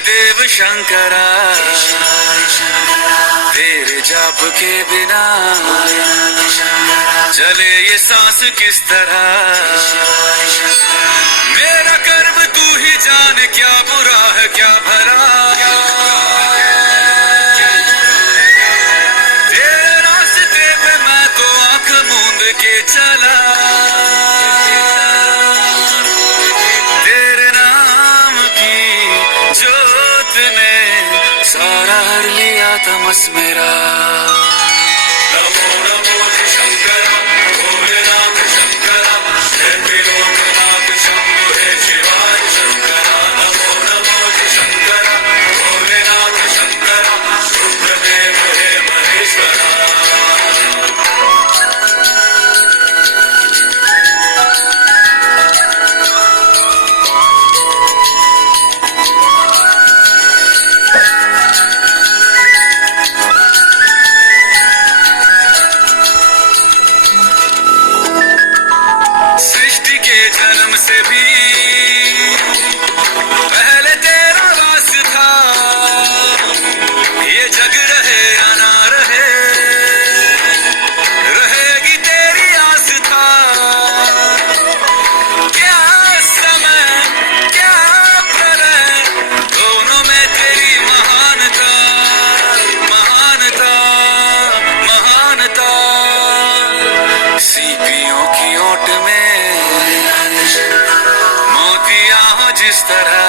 देव शंकरा, तेरे जाप के बिना चले ये सांस किस तरह। मेरा कर्म तू ही जान, क्या बुरा है क्या भला। तेरे रास्ते पे मैं तो आंख मूंद के चला, तेरे नाम की जोत ने सारा हर लिया तमस मेरा। नमो नमो शंकरा, भोलेनाथ शंकरा, हे त्रिलोकनाथ शंभो हे शिवाय शंकरा। नमो नमो शंकरा, भोलेनाथ शंकरा, रुद्रदेव हे महेश्वरा। सृष्टि के जन्म से भी पहले तेरा वास था, ये जग रहे या ना रहे, रहेगी तेरी आस्था। क्या समय क्या प्रलय, दोनों में तेरी महानता, महानता, महानता। सीपियों की ओट में मोतिया हो जिस तरह,